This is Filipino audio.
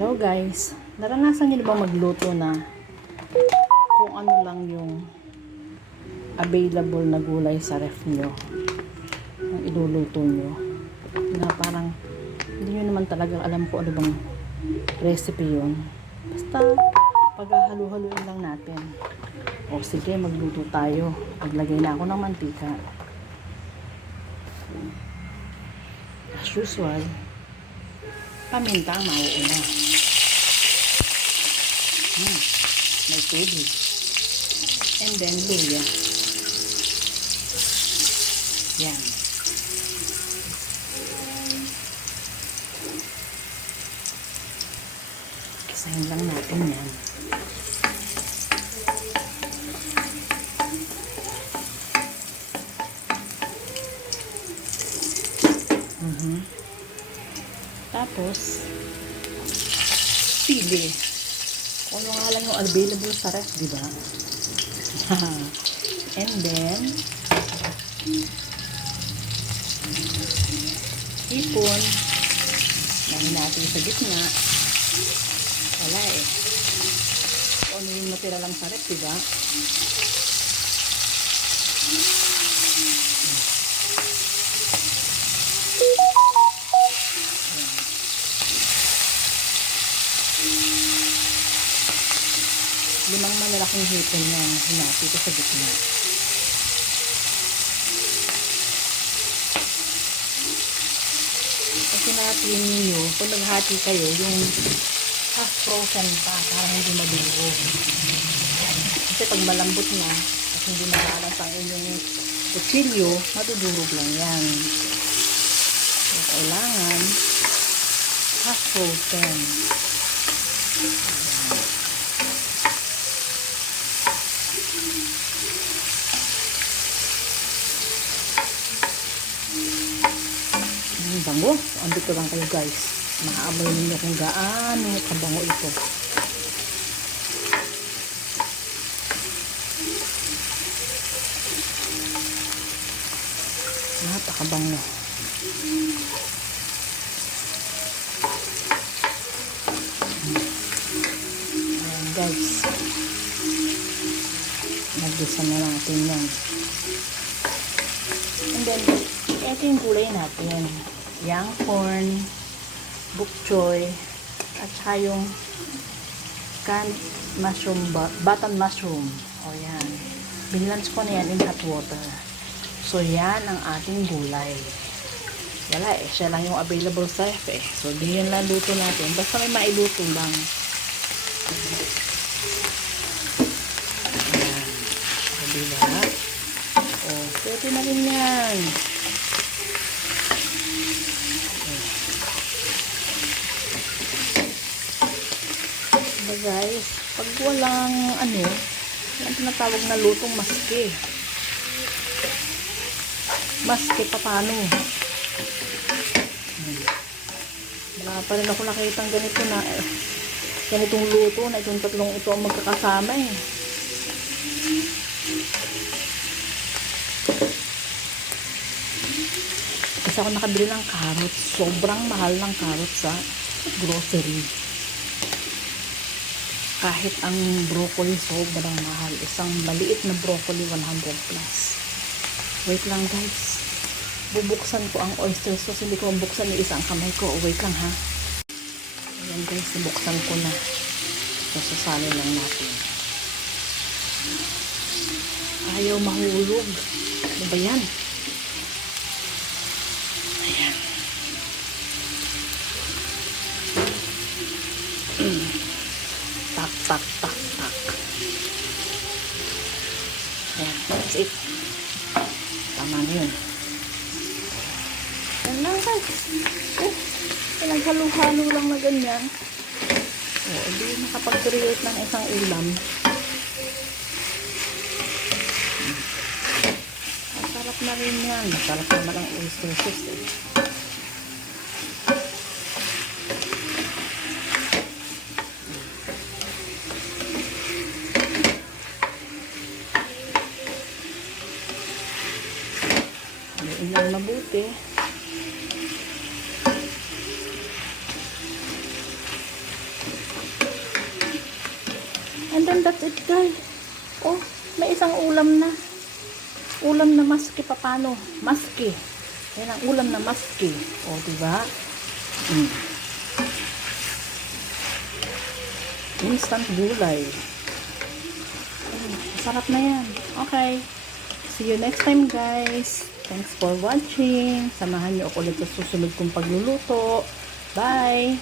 Hello guys, naranasan niyo ba magluto na kung ano lang yung available na gulay sa ref nyo ang iluluto nyo, na parang hindi nyo naman talaga alam kung ano bang recipe yun, basta paghahalu-haluin lang natin. O sige, magluto tayo. Maglagay na ako ng mantika as usual. Paminta ang mauuna. May tubig. And then luya. Yan. Isahin lang natin yan. Tapos, sili. Kung ano nga lang yung available sa ref, di ba? And then, hipon. Nahin natin sa gitna. Wala eh. Kung ano yung matira lang sa ref, di ba? Limang malalaking hipon yan. Hinati ko sa gitna. Kasi natin ninyo, kung naghati kayo, yung half frozen pa, para hindi madurog. Kasi pag malambot na, at hindi magalas ang inyong kutsilyo, madudurog lang yan. So, kailangan half frozen. Bango. Andito lang kayo guys. Makaamoy ninyo kung gaano kabango ito. Napakabango. Ayan guys. Nagisa na natin yan. And then, ito yung gulay natin. Young corn, bok choy, at saka yung canned mushroom, button mushroom. O yan. Binlance ko na yan in hot water. So yan ang ating gulay. Wala eh, siya lang yung available sa ref eh. So di yun lang luto natin. Basta may mailuto lang. Ayan. O diba? O, pwede na rin yan. Guys, pag walang yung tinatawag na lutong maske. Maske pa paano? Wala pa rin ako nakitang ganito na ganitong luto na itong tatlong ito ang magkakasama eh. Kasi ako nakabili ng carrots. Sobrang mahal ng carrots sa grocery. Kahit ang broccoli sobrang mahal. Isang maliit na broccoli 100 plus. Wait lang guys. Bubuksan ko ang oyster sauce. Hindi ko mabuksan yung isang kamay ko. Wait lang ha. Ayan guys, bubuksan ko na. Sasasalin lang natin. Ayaw mahulog. Ano ba yan? Ayan. Tak, tak, tak, tak. Ayan, that's it. Tama na yun. Yan lang guys. Pinaghalo-halo lang na ganyan. Hindi nakapag-create ng isang ulam. Ang sarap na rin yan. Masarap naman ang oyster sauce eh. Haluin lang mabuti. And then that's it, guys. Oh, may isang ulam na. Ulam na maski pa paano? Maski. Yan ang ulam na maski. O, diba? Instant gulay. Sarap na yan. Okay. See you next time, guys. Thanks for watching. Samahan niyo ako ulit sa susunod kong pagluluto. Bye!